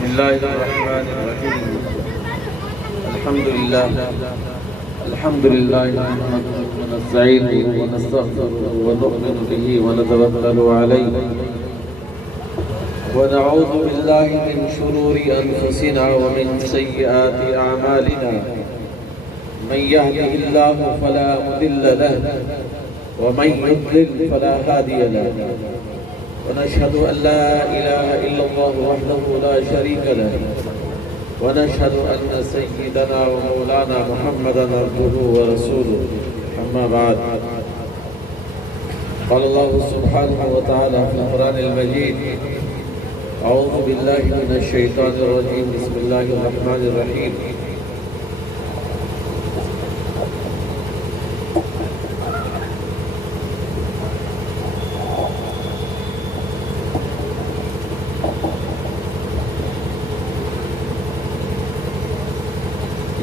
بسم الله الرحمن الرحيم. الحمد لله نحمده ونستعينه ونستغفره ونؤمن به ونتوكل عليه ونعوذ بالله من شرور أنفسنا ومن سيئات أعمالنا. من يهده الله فلا مضل له ومن يضلل فلا هادي له. ونشهد أن لا إله إلا الله وحده لا شريك له ونشهد أن سيدنا ومولانا محمدا عبده ورسوله. أما بعد، قال الله سبحانه وتعالى في القرآن المجيد: أعوذ بالله من الشيطان الرجيم، بسم الله الرحمن الرحيم.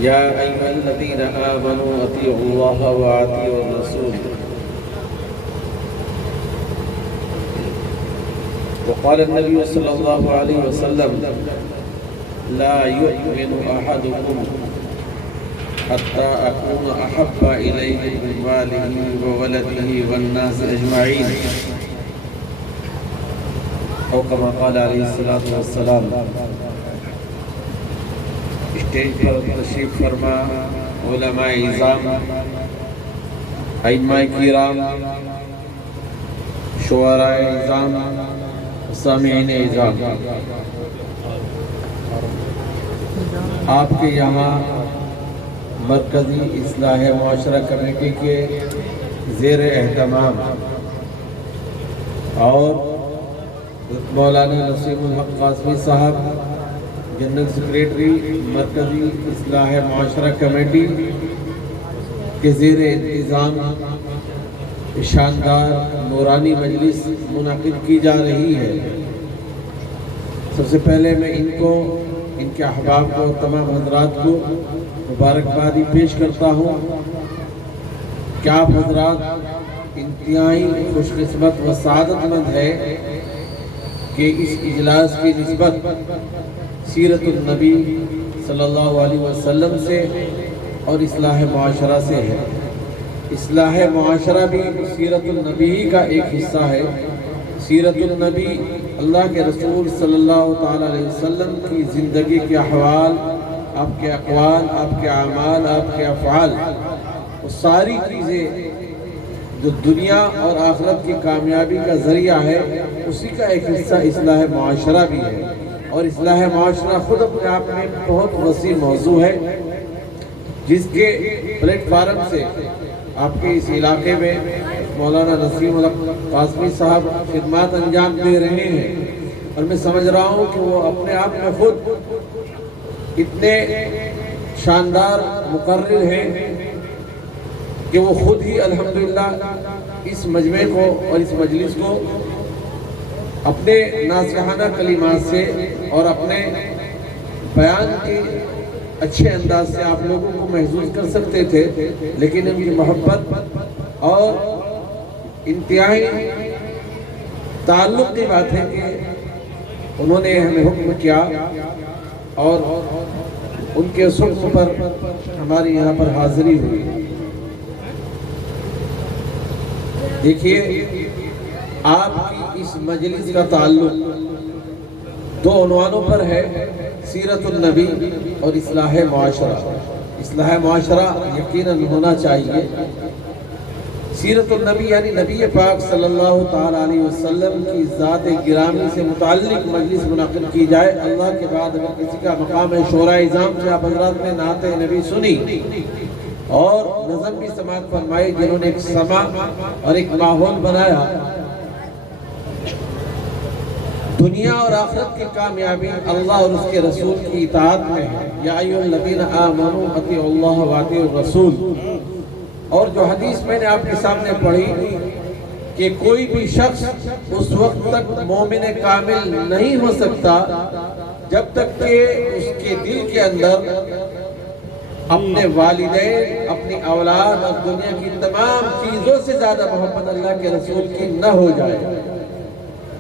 يا أيها الذين آمنوا أطيعوا الله وأطيعوا الرسول. وقال النبي صلى الله عليه وسلم: لا يؤمن أحدكم حتى أكون أحب إليه من ماله وولده والناس أجمعين، أو كما قال عليه الصلاة والسلام. اسٹیج پر تشریف فرما علماء اعظام، ائمہ کرام، شعراء اعظام، سامعین اعظام، آپ کے یہاں مرکزی اصلاح معاشرہ کمیٹی کے زیر اہتمام اور مولانا نسیم الحق قاسمی صاحب جنرل سیکریٹری مرکزی اصلاح معاشرہ کمیٹی کے زیر انتظام شاندار نورانی مجلس منعقد کی جا رہی ہے. سب سے پہلے میں ان کو، ان کے احباب کو، تمام حضرات کو مبارکبادی پیش کرتا ہوں کہ آپ حضرات انتہائی خوش قسمت و سعادت مند ہے کہ اس اجلاس کی نسبت سیرت النبی صلی اللہ علیہ وسلم سے اور اصلاح معاشرہ سے ہے. اصلاح معاشرہ بھی سیرت النبی کا ایک حصہ ہے. سیرت النبی اللہ کے رسول صلی اللہ تعالیٰ علیہ وسلم کی زندگی کے احوال، آپ کے اقوال، آپ کے اعمال، آپ کے افعال، وہ ساری چیزیں جو دنیا اور آخرت کی کامیابی کا ذریعہ ہے، اسی کا ایک حصہ اصلاح معاشرہ بھی ہے. اور اصلاح معاشرہ خود اپنے آپ میں بہت وسیع موضوع ہے، جس کے پلیٹ فارم سے آپ کے اس علاقے میں مولانا نسیم الحق قاسمی صاحب خدمات انجام دے رہے ہیں. اور میں سمجھ رہا ہوں کہ وہ اپنے آپ میں خود اتنے شاندار مقرر ہیں کہ وہ خود ہی الحمدللہ اس مجمع کو اور اس مجلس کو اپنے ناصحانہ کلمات سے اور اپنے بیان کے اچھے انداز سے آپ لوگوں کو محظوظ کر سکتے تھے، لیکن ان کی محبت اور انتہائی تعلق کی بات ہے کہ انہوں نے ہمیں حکم کیا اور ان کے حکم پر ہماری یہاں پر حاضری ہوئی. دیکھیے، آپ کی اس مجلس کا تعلق دو عنوانوں پر ہے: سیرت النبی اور اصلاح معاشرہ. اصلاح معاشرہ یقیناً ہونا چاہیے. سیرت النبی یعنی نبی پاک صلی اللہ تعالیٰ علیہ وسلم کی ذات گرامی سے متعلق مجلس منعقد کی جائے. اللہ کے بعد اگر کسی کا مقام ہے شعراء اعظام سے آپ حضرات نے نعت نبی سنی اور نظم بھی سماعت فرمائی، جنہوں نے ایک سما اور ایک ماحول بنایا. دنیا اور آخرت کی کامیابی اللہ اور اس کے رسول کی اطاعت میں ہے. یا ایھا الذین آمنوا اطیعوا اللہ واطیعوا الرسول. اور جو حدیث میں نے آپ کے سامنے پڑھی کہ کوئی بھی شخص اس وقت تک مومن کامل نہیں ہو سکتا جب تک کہ اس کے دل کے اندر اپنے والدین، اپنی اولاد اور دنیا کی تمام چیزوں سے زیادہ محبت اللہ کے رسول کی نہ ہو جائے.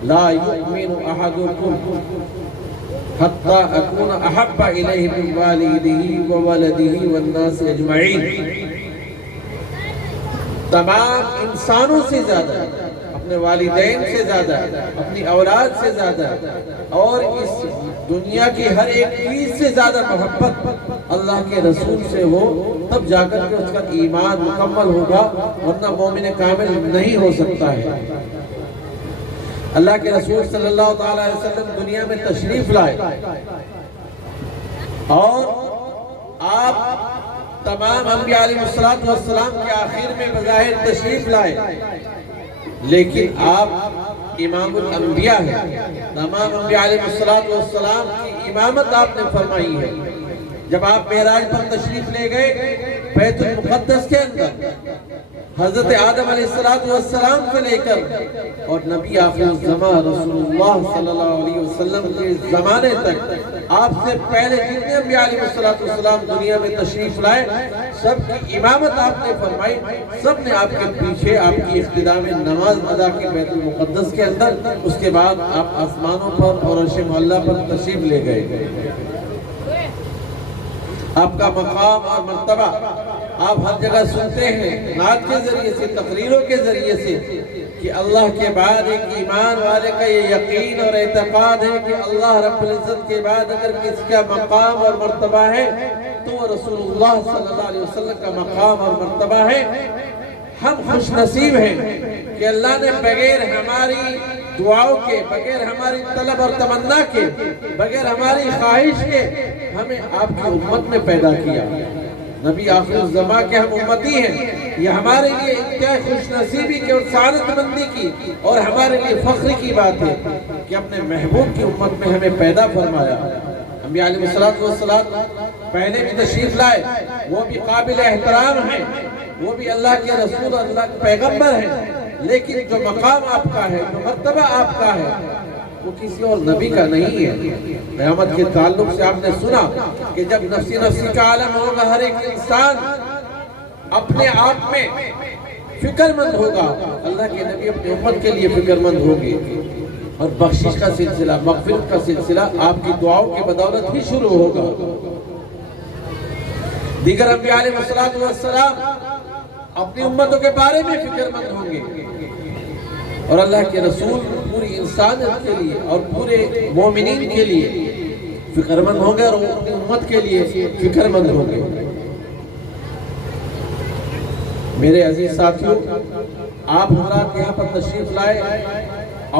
لا یؤمن احدکم حتی اکون احب الیہ من والدہ وولدہ والناس اجمعین، تمام انسانوں سے زیادہ، اپنے والدین سے زیادہ، اپنی اولاد سے زیادہ، اور اس دنیا کی ہر ایک چیز سے زیادہ محبت اللہ کے رسول سے ہو، تب جا کر کے اس کا ایمان مکمل ہوگا، ورنہ مومن کامل نہیں ہو سکتا ہے۔ اللہ کے رسول صلی اللہ علیہ وسلم دنیا میں تشریف لائے اور آپ تمام انبیاء علیہ السلام کے آخر میں بظاہر تشریف لائے، لیکن آپ امام الانبیاء ہیں، تمام انبیاء علیہ السلام کی امامت آپ نے فرمائی ہے۔ جب آپ معراج پر تشریف لے گئے بیت المقدس کے اندر، حضرت آدم علیہ السلام سے لے کر اور نبی آخر الزمان رسول اللہ صلی اللہ علیہ وسلم کے زمانے تک آپ سے پہلے جتنے انبیاء علیہ السلام دنیا میں تشریف لائے، سب کی امامت آپ نے فرمائی، سب نے آپ کے پیچھے آپ کی اقتداء میں نماز ادا کی بیت المقدس کے اندر۔ اس کے بعد آپ آسمانوں پر اور عرش معلیٰ پر تشریف لے گئے۔ آپ کا مقام اور مرتبہ آپ ہر جگہ سنتے ہیں، نعت کے ذریعے سے، تقریروں کے ذریعے سے، کہ اللہ کے بعد ایک ایمان والے کا یہ یقین اور اعتقاد ہے کہ اللہ رب العزت کے بعد اگر کسی کا مقام اور مرتبہ ہے تو رسول اللہ صلی اللہ علیہ وسلم کا مقام اور مرتبہ ہے۔ ہم خوش نصیب ہیں کہ اللہ نے بغیر ہماری دعاؤں کے، بغیر ہماری طلب اور تمنا کے، بغیر ہماری خواہش کے ہمیں آپ کی امت میں پیدا کیا۔ نبی آخر الزمان کے ہم امتی ہیں، یہ ہمارے لیے انتہائی خوش نصیبی کی اور سعادت مندی کی اور ہمارے لیے فخر کی بات ہے کہ اپنے محبوب کی امت میں ہمیں پیدا فرمایا۔ انبیاء علیہ السلام پہلے بھی تشریف لائے، وہ بھی قابل احترام ہیں، وہ بھی اللہ کے رسول اور اللہ کے پیغمبر ہیں، لیکن جو مقام آپ کا ہے، جو مرتبہ آپ کا ہے، وہ کسی اور نبی کا نہیں ہے۔ قیامت کے تعلق سے آپ نے سنا کہ جب نفسی نفسی کا عالم ہوگا، ہر ایک انسان اپنے آپ میں فکر مند ہوگا، اللہ کے نبی اپنے امت کے لیے فکر مند ہوگی، اور بخشش کا سلسلہ، مغفرت کا سلسلہ آپ کی دعاؤں کی بدولت ہی شروع ہوگا۔ دیگر انبیاء علیہ السلام اپنی امتوں کے بارے میں فکر مند ہوں گے، اور اللہ کے رسول پوری انسانیت کے لیے اور پورے مومنین کے لیے فکر مند ہوں گے اور اپنی امت کے لیے فکر مند ہوں گے۔ میرے عزیز ساتھیوں، آپ حضرات یہاں پر تشریف لائے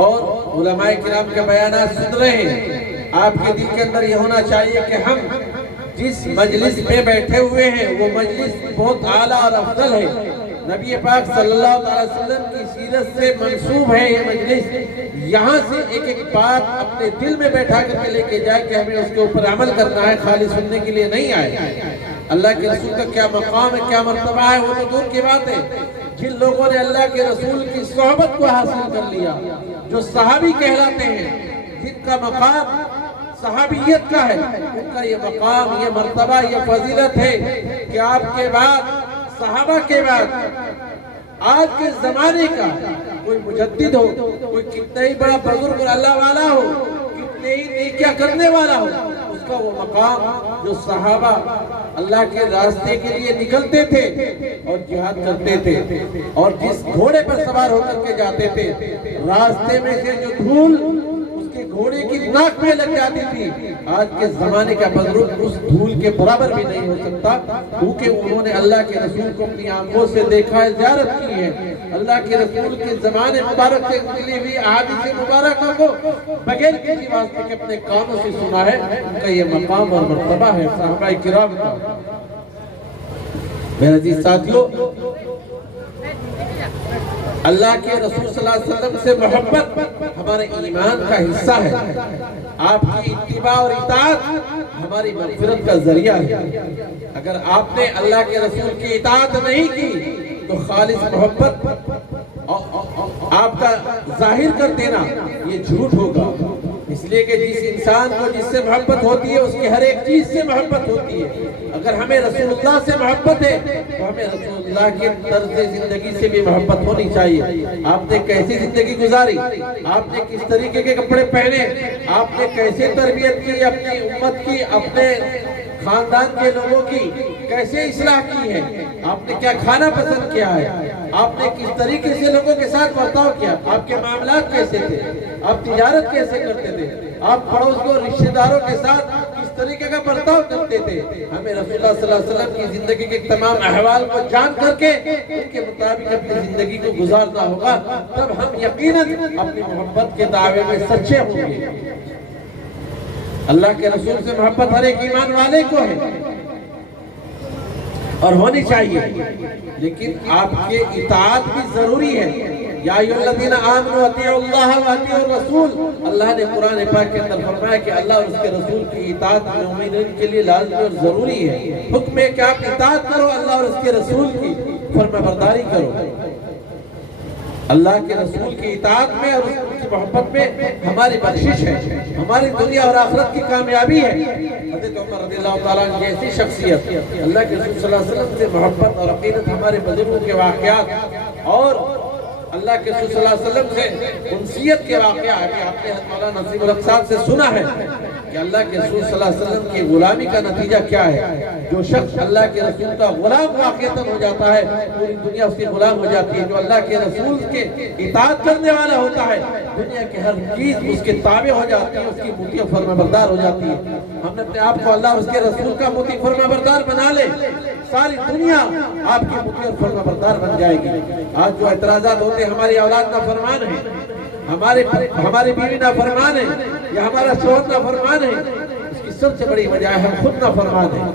اور علماء کرام کے بیانات سن رہے ہیں۔ آپ کے دل کے اندر یہ ہونا چاہیے کہ ہم جس مجلس میں بیٹھے ہوئے ہیں وہ مجلس بہت اعلیٰ اور افضل ہے، نبی پاک صلی اللہ علیہ وسلم کی سیرت سے منسوب ہے یہ مجلس۔ یہاں سے ایک ایک بات اپنے دل میں بیٹھا کر کے لے کے جائے کہ ہمیں اس کے اوپر عمل کرنا ہے، خالی سننے کے لیے نہیں آئے۔ اللہ کے رسول کا کیا مقام ہے، کیا مرتبہ ہے، وہ تو دور کی بات ہے۔ جن لوگوں نے اللہ کے رسول کی صحبت کو حاصل کر لیا، جو صحابی کہلاتے ہیں، جن کا مقام صحابیت کا ہے، ان کا یہ مقام، یہ مرتبہ، یہ فضیلت ہے کہ آپ کے بعد، صحابہ کے بعد، آج کے زمانے کا کوئی مجدد ہو، کوئی کتنا ہی بڑا بزرگ اور اللہ والا ہو، کتنے ہی نیکیاں کرنے والا ہو، اس کا وہ مقام جو صحابہ اللہ کے راستے کے لیے نکلتے تھے اور جہاد کرتے تھے، اور جس گھوڑے پر سوار ہو کر کے جاتے تھے، راستے میں سے جو دھول اس کے گھوڑے کی ناک میں لگ جاتی تھی، آج کے زمانے کا بزرگ اس دھول کے برابر بھی نہیں ہو سکتا، کیونکہ انہوں نے اللہ کے رسول کو اپنی آنکھوں سے دیکھا ہے، زیارت کی ہے، اللہ کے رسول کے زمانے مبارک سے ملی ہوئی احادیث مبارکہ کو بغیر کسی واسطے کے اپنے کانوں سے سنا ہے۔ ان کا یہ مقام اور مرتبہ ہے صحابہ کرام کا۔ میرے عزیز ساتھیوں، اللہ کے رسول صلی اللہ علیہ وسلم سے محبت ہمارے ایمان کا حصہ ہے، آپ کی اتباع اور اطاعت ہماری مغفرت کا ذریعہ ہے۔ اگر آپ نے اللہ کے رسول کی اطاعت نہیں کی تو خالص محبت آپ کا ظاہر کر دینا یہ جھوٹ ہوگا۔ اس لیے کہ جس انسان کو جس سے محبت ہوتی ہے اس کی ہر ایک چیز سے محبت ہوتی ہے. اگر ہمیں رسول اللہ سے محبت ہے تو ہمیں رسول اللہ کے طرز زندگی سے بھی محبت ہونی چاہیے. آپ نے کیسی زندگی گزاری, آپ نے کس طریقے کے کپڑے پہنے, آپ نے کیسے تربیت کی اپنی امت کی, اپنے خاندان کے لوگوں کی کیسے اصلاح کی ہے, آپ نے کیا کھانا پسند کیا ہے, آپ نے کس طریقے سے لوگوں کے ساتھ برتاؤ کیا, آپ کے معاملات کیسے تھے, آپ تجارت کیسے کرتے تھے, آپ پڑوسیوں رشتہ داروں کے ساتھ کس طریقے کا برتاؤ کرتے تھے. ہمیں رسول اللہ صلی اللہ علیہ وسلم کی زندگی کے تمام احوال کو جان کر کے ان کے مطابق اپنی زندگی کو گزارنا ہوگا, تب ہم یقیناً اپنی محبت کے دعوے میں سچے ہوں گے. اللہ کے رسول سے محبت ہر ایک ایمان والے کو ہے اور ہونی چاہیے, لیکن آپ کے اطاعت بھی ضروری ہے. یا ایھا الذین آمنوا اطیعوا اللہ واطیعوا الرسول, اللہ نے قرآن پاک کے اندر فرمایا کہ اللہ اور اس کے رسول کی اطاعت مومنین کے لیے لازمی اور ضروری ہے. حکم ہے کہ آپ اطاعت کرو, اللہ اور اس کے رسول کی فرما برداری کرو. اللہ کے رسول کی اطاعت میں اور اس کی محبت میں ہماری بخشش ہے, ہماری دنیا اور آخرت کی کامیابی ہے. حضرت عمر رضی اللہ تعالیٰ عنہ جیسی شخصیت, اللہ کے رسول صلی اللہ علیہ وسلم سے محبت اور عقیدت, ہمارے بزرگوں کے واقعات اور اللہ کے رسول صلی اللہ علیہ وسلم سے انسیت کے واقعات. آپ نے مولانا نصیب الحق صاحب سے سنا ہے کہ اللہ کے رسول صلی اللہ علیہ وسلم کی غلامی کا نتیجہ کیا ہے. جو شخص اللہ کے رسول کا غلام واقعتاً ہو جاتا ہے, پوری دنیا اس کی غلام ہو جاتی ہے. جو اللہ کے رسول کے اطاعت کرنے والا ہوتا ہے, دنیا کے ہر چیز اس کے تابع ہو جاتی ہے, اس کی مطیع و فرما بردار ہو جاتی ہے. ہم نے اپنے آپ کو اللہ اور اس کے رسول کا مطیع فرما بردار بنا لے, ساری دنیا آپ کی مطیع فرما بردار بن جائے گی. آج جو اعتراضات ہوتے ہیں, ہماری اولاد نافرمان ہے, ہماری بیوی نافرمان ہے, یا ہمارا شوہر نافرمان ہے, اس کی سب سے بڑی وجہ ہے ہم خود نافرمان ہیں.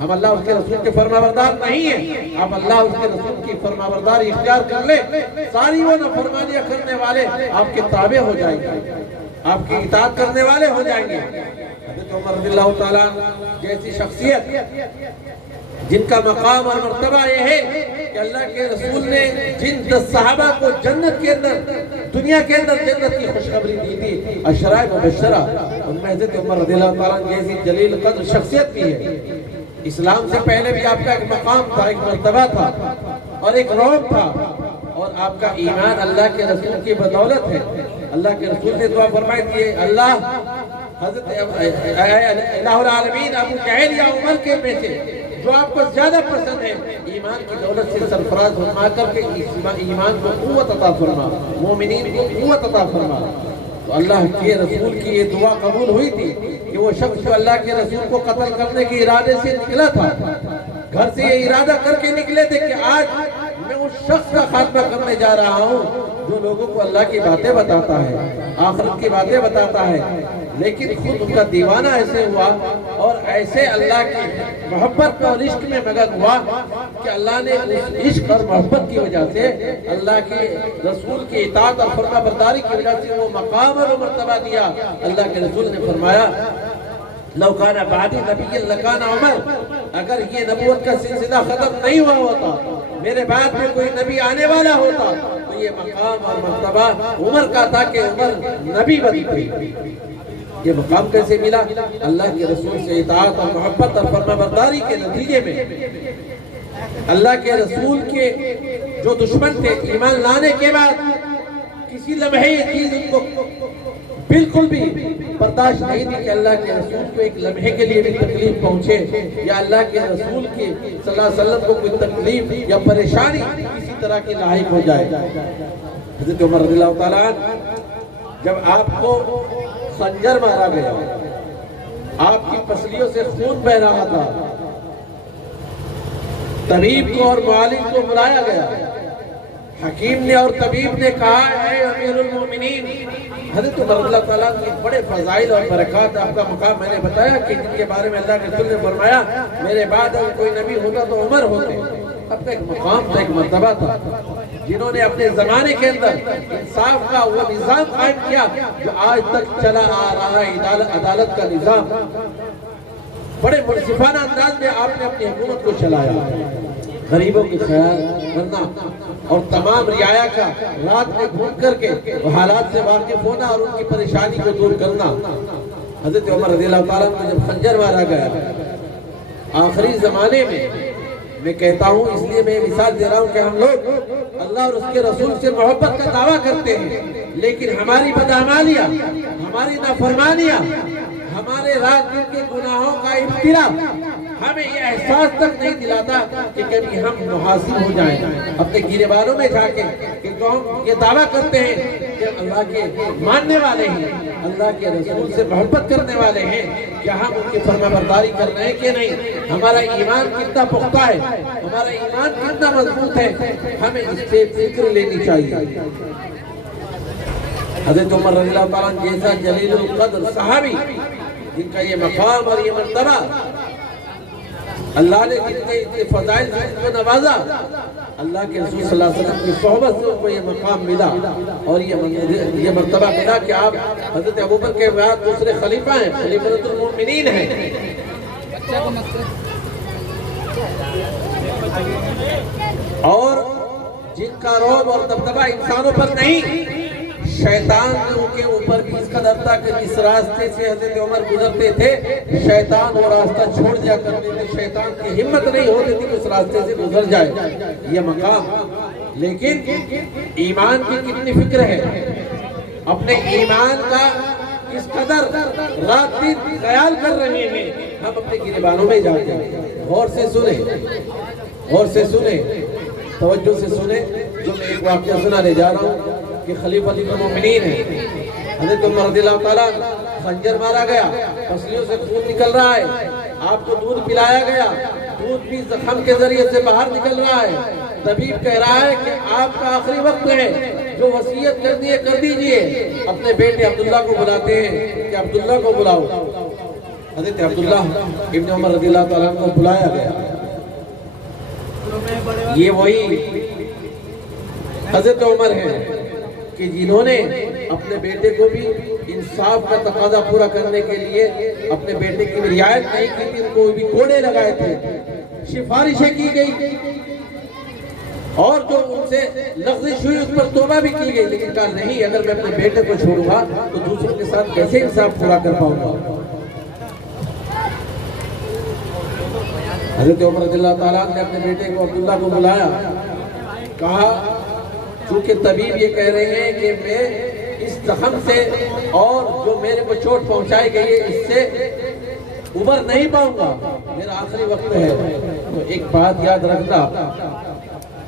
ہم اللہ اس کے رسول کے فرما بردار نہیں ہیں. آپ اللہ اس کے رسول کی فرما برداری اختیار کر لیں, ساری وہ نافرمانیاں کرنے والے آپ کے تابع ہو جائیں گے, آپ کی اطاعت کرنے والے ہو جائیں گے. حضرت عمر رضی اللہ تعالیٰ جیسی شخصیت جن کا مقام اور مرتبہ یہ ہے کہ اللہ کے رسول نے جن 10 صحابہ کو جنت کے اندر, دنیا کے اندر جنت کی خوشخبری دی تھی, عشرائے مبشرہ, ان میں حضرت عمر رضی اللہ تعالیٰ جیسی جلیل قدر شخصیت بھی ہے. اسلام سے پہلے بھی آپ کا ایک مقام تھا, ایک مرتبہ تھا اور ایک رعب تھا, اور آپ کا ایمان اللہ کے رسول کی بدولت ہے. اللہ کے رسول نے دعا فرمائی کہ اللہ حضرت الہ العالمین ابو جہل یا عمر کے میں سے جو آپ کو زیادہ پسند ہے, ایمان کی دولت سے سرفراز فرما کر کے ایمان کو قوت عطا فرما, مومنین کو قوت عطا فرما. تو اللہ کے رسول کی یہ دعا قبول ہوئی تھی کہ وہ شخص جو اللہ کے رسول کو قتل کرنے کے ارادے سے نکلا تھا, گھر سے یہ ارادہ کر کے نکلے تھے کہ آج میں اس شخص کا خاتمہ کرنے جا رہا ہوں جو لوگوں کو اللہ کی باتیں بتاتا ہے, آخرت کی باتیں بتاتا ہے, لیکن خود ان کا دیوانہ ایسے ہوا اور ایسے اللہ کی محبت اور عشق میں مگن ہوا کہ اللہ نے اس عشق اور محبت کی وجہ سے, اللہ کے رسول کی اطاعت اور فرما برداری کی وجہ سے وہ مقام اور مرتبہ دیا. اللہ کے رسول نے فرمایا لو کان بعدی نبی لکان عمر, اگر یہ نبوت کا سلسلہ ختم نہیں ہوا ہوتا, میرے بعد میں کوئی نبی آنے والا ہوتا, تو یہ مقام اور مرتبہ عمر کا تھا کہ عمر نبی بن گئی. یہ مقام کیسے ملا؟ اللہ کے رسول سے اطاعت اور محبت اور فرما برداری کے نتیجے میں. اللہ کے رسول کے جو دشمن تھے, ایمان لانے کے بعد کسی لمحے یہ چیز ان کو بالکل بھی برداشت نہیں تھی کہ اللہ کے رسول کو ایک لمحے کے لیے بھی تکلیف پہنچے, یا اللہ کے رسول کی صلی اللہ علیہ وسلم کو کوئی تکلیف یا پریشانی کسی طرح کی لاحق ہو جائے. حضرت عمر رضی اللہ تعالیٰ جب آپ کو خنجر مارا گیا, آپ کی پسلیوں سے خون بہ رہا تھا, طبیب کو اور معالج کو بلایا گیا, حکیم نے اور طبیب نے کہا اے امیر المومنین, حضرت عمر رضی اللہ تعالیٰ کی بڑے فضائل اور برکات, آپ کا مقام میں نے بتایا کہ جن کے بارے میں اللہ کے رسول نے فرمایا میرے بعد اگر کوئی نبی ہوتا تو عمر ہوتے. اب ایک مقام تھا, ایک مرتبہ تھا, جنہوں نے اپنے زمانے کے اندر انصاف کا وہ نظام قائم کیا جو آج تک چلا آ رہا ہے, عدالت کا نظام. بڑے منصفانہ انداز میں آپ نے اپنی حکومت کو چلایا, غریبوں کی خیال کرنا, اور تمام رعایا کا رات میں گھوم کر کے حالات سے واقف ہونا اور ان کی پریشانی کو دور کرنا۔ حضرت عمر رضی اللہ تعالیٰ کو جب خنجر مارا گیا آخری زمانے میں کہتا ہوں، اس لیے میں مثال دے رہا ہوں کہ ہم لوگ اللہ اور اس کے رسول سے محبت کا دعویٰ کرتے ہیں، لیکن ہماری بدعمالیاں، ہماری نافرمانیاں، ہمارے رات دن کے گناہوں کا ابتلا ہمیں یہ احساس تک نہیں دلاتا کہ کبھی ہم محاسب ہو جائیں اپنے گیرے باروں میں جا کے، کہ ہم یہ دعویٰ کرتے ہیں کہ اللہ کے ماننے والے ہیں، اللہ کے رسول سے محبت کرنے والے ہیں، کیا ہم ان کی فرما برداری کر رہے ہیں کہ نہیں؟ ہمارا ایمان کتنا پختہ ہے، ہمارا ایمان کتنا مضبوط ہے، ہمیں اس سے فکر لینی چاہیے۔ حضرت عمر رضی اللہ تعالیٰ جیسا جلیل القدر صحابی، جن کا یہ مقام اور یہ مرتبہ، اللہ نے جن کے فضائل سے ان کو نوازا، اللہ کے رسول صلی اللہ علیہ وسلم کی صحبت سے ان کو یہ مقام ملا اور یہ مرتبہ ملا کہ آپ حضرت ابوبکر کے بعد دوسرے خلیفہ ہیں، خلیفۃ المؤمنین ہیں۔ اور جن کا رعب اور دبدبہ انسانوں پر نہیں، شیطان کے اوپر بھی اس قدر تھا کہ جس راستے سے حضرت عمر گزرتے تھے شیطان وہ راستہ چھوڑ دیا کرتے تھے، شیطان کی ہمت نہیں ہوتی تھی کہ اس راستے سے گزر جائے یہ مقام۔ لیکن ایمان کی کتنی فکر ہے، اپنے ایمان کا اس قدر رات دن خیال کر رہے ہیں، ہم اپنے گریبانوں میں جاتے ہیں۔ غور سے سنیں، توجہ سے سنیں، جو میں ایک واقعہ سنانے جا رہا ہوں کہ خلیفۃ المؤمنین ہے حضرت عمر رضی اللہ تعالیٰ، خنجر مارا گیا، پسلیوں سے خون نکل رہا ہے، آپ کو دودھ پلایا گیا، دودھ بھی زخم کے ذریعے سے باہر نکل رہا ہے، طبیب کہہ رہا ہے کہ آپ کا آخری وقت ہے، جو وصیت کرنی ہے کر دیجئے۔ اپنے بیٹے عبداللہ کو بلاتے ہیں کہ عبداللہ کو بلاؤ۔ حضرت عبداللہ ابن عمر رضی اللہ تعالیٰ کو بلایا گیا۔ یہ وہی حضرت عمر ہیں کہ جنہوں نے اپنے بیٹے کو بھی انصاف کا تقاضا پورا کرنے کے لیے اپنے بیٹے کی رعایت نہیں کی تھی، ان کو بھی کوڑے لگائے تھے، سفارشیں کی گئی اور جو ان سے لغزش ہوئی اس پر توبہ بھی کی گئی، لیکن کہا نہیں، اگر میں اپنے بیٹے کو چھوڑوں گا تو دوسروں کے ساتھ کیسے انصاف پورا کر پاؤں گا۔ حضرت عمر رضی اللہ تعالیٰ نے اپنے بیٹے کو عبداللہ کو بلایا، کہا چونکہ طبیب یہ کہہ رہے ہیں کہ میں اس زخم سے اور جو میرے کو چوٹ پہنچائی گئی ہے اس سے ابھر نہیں پاؤں گا، میرا آخری وقت ہے، تو ایک بات یاد رکھنا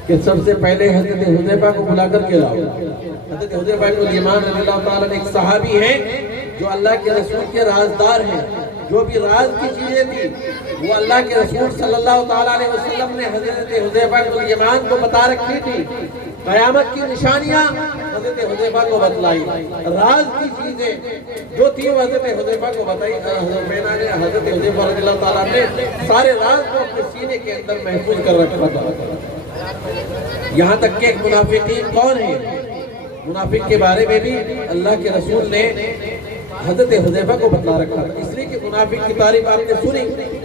کہ سب سے پہلے حضرت حذیفہ کو بلا کر کے لاؤ۔ حضرت حذیفہ بن الیمان رضی اللہ تعالیٰ ایک صحابی ہیں جو اللہ کے رسول کے رازدار ہیں، جو بھی راز کی چیزیں تھی وہ اللہ کے رسول صلی اللہ تعالیٰ علیہ وسلم نے حضرت حذیفہ بن الیمان کو بتا رکھی تھی۔ قیامت کی نشانیاں حضرت حذیفہ کو بتلائی، راز کی چیزیں جو تھی وہ حضرت حذیفہ کو بتائی۔ حضرت حذیفہ رضی اللہ تعالیٰ نے سارے راز کو اپنے سینے کے اندر محفوظ کر رکھا تھا۔ یہاں تک کہ منافقین کون ہیں، منافق کے بارے میں بھی اللہ کے رسول نے حضرت حذیفہ کو بتلا رکھا تھا، اس لیے کہ منافق کی تعریف آپ نے سنی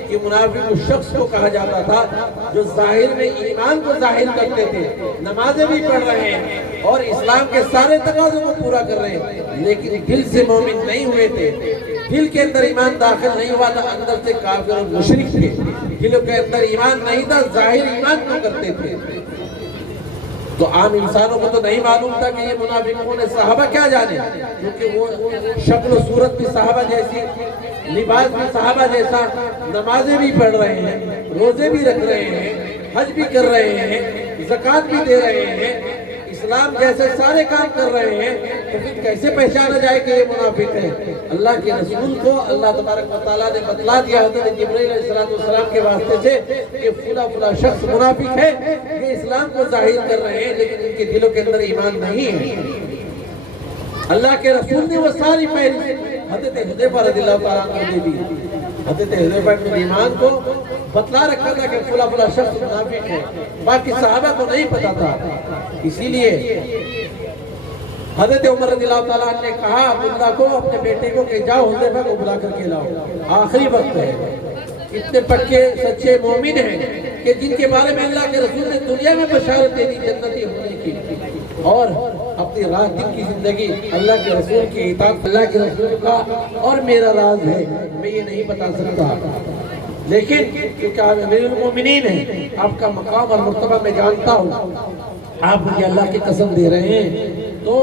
کہ منافق اس شخص کو کہا جاتا تھا جو ظاہر میں ایمان کو ظاہر کرتے تھے، نمازیں بھی پڑھ رہے ہیں اور اسلام کے سارے تقاضوں کو پورا کر رہے ہیں، لیکن دل سے مومن نہیں ہوئے تھے، دل کے اندر ایمان داخل نہیں ہوا تھا، اندر سے کافر اور مشرک تھے، دلوں کے اندر ایمان نہیں تھا، ظاہر ایمان کو کرتے تھے۔ تو عام انسانوں کو تو نہیں معلوم تھا کہ یہ منافقوں نے، صحابہ کیا جانے، کیونکہ وہ شکل و صورت بھی صحابہ جیسی، لباس بھی صحابہ جیسا، نمازیں بھی پڑھ رہے ہیں، روزے بھی رکھ رہے ہیں، حج بھی کر رہے ہیں، زکوٰۃ بھی دے رہے ہیں، اسلام جیسے سارے کام کر رہے ہیں، تو پھر کیسے پہچانا جائے کہ یہ منافق ہے؟ اللہ کے رسول کو اللہ تبارک و تعالیٰ نے بتلا دیا حضرت جبرائیل علیہ السلام کے واسطے سے کہ فلاں شخص منافق ہے، یہ اسلام کو ظاہر کر رہے ہیں لیکن ان کے دلوں کے اندر ایمان نہیں ہے۔ اللہ کے رسول نے وہ ساری پہلی حضرت حذیفہ رضی اللہ تعالیٰ عنہ نے بھی حضرت حذیفہ بن الیمان کو بتلا رکھا تھا کہ فلاں شخص منافق ہے، باقی صحابہ کو نہیں پتا تھا۔ اسی لیے حضرت عمر رضی اللہ تعالیٰ عنہ نے کہا عبداللہ کو، اپنے بیٹے کو، کہ جاؤ حذیفہ کو بلا کر کے لاؤ، آخری وقت ہے۔ اتنے پکے سچے مومن ہیں کہ جن کے بارے میں اللہ کے رسول نے دنیا میں بشارت دے دی جنتی ہونے کی، اور اپنی رات دن کی زندگی اللہ کے رسول کی اطاعت، اللہ کے رسول کا اور میرا راز ہے، میں یہ نہیں بتا سکتا، لیکن کیونکہ آپ امیر المومنین ہیں، آپ کا مقام اور مرتبہ میں جانتا ہوں، آپ مجھے اللہ کی قسم دے رہے ہیں، تو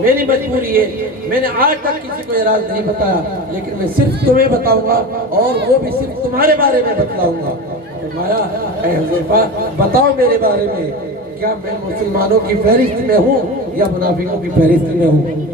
میری مجبوری ہے، میں نے آج تک کسی کو یہ راز نہیں بتایا، لیکن میں صرف تمہیں بتاؤں گا اور وہ بھی صرف تمہارے بارے میں بتلاؤں گا۔ فرمایا اے حذیفہ بتاؤ میرے بارے میں، کیا میں مسلمانوں کی فہرست میں ہوں یا منافقوں کی فہرست میں ہوں؟